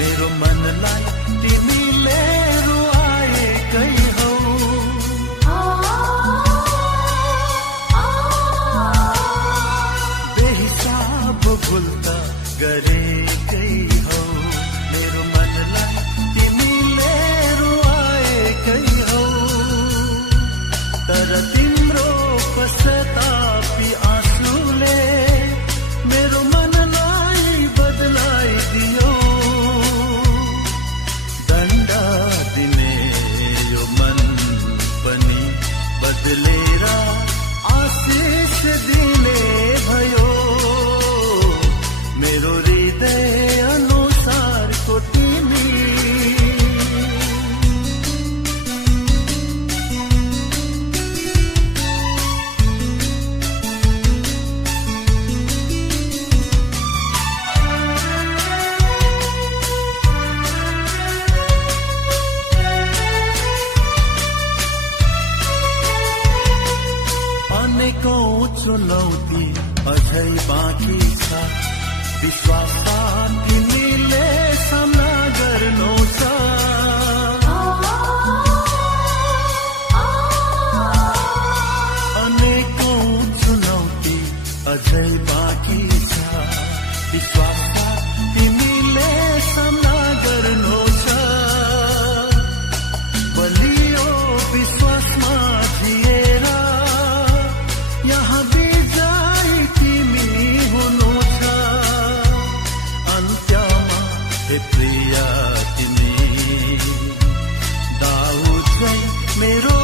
मेरो मनलाई तिमीले रुवाएकै हौ। बेहिसाब भुल त गरेकै हौ, मेरो मनलाई तिमीले रुवाएकै हौ। तर तिम्रो पश्चातापी आँसुले मेरो मनलाई बदलाइदियो। दण्ड दिने यो मन पनि बदलेर आशिष दिने भयो। मेरो हृदय अनुसारको तिमी चुनौती अझै बाँकी छ, विश्वास तिमीले सामना गर्नु छ। अनेकौं चुनौती अझै बाँकी छ, विश्वास तिमीले सामना गर्नु छ। बलियो विश्वासमा जिएर यहाँ विजय तिमी हुनु छ। अन्त्यमा हे प्रिय तिमी दाउद मेरो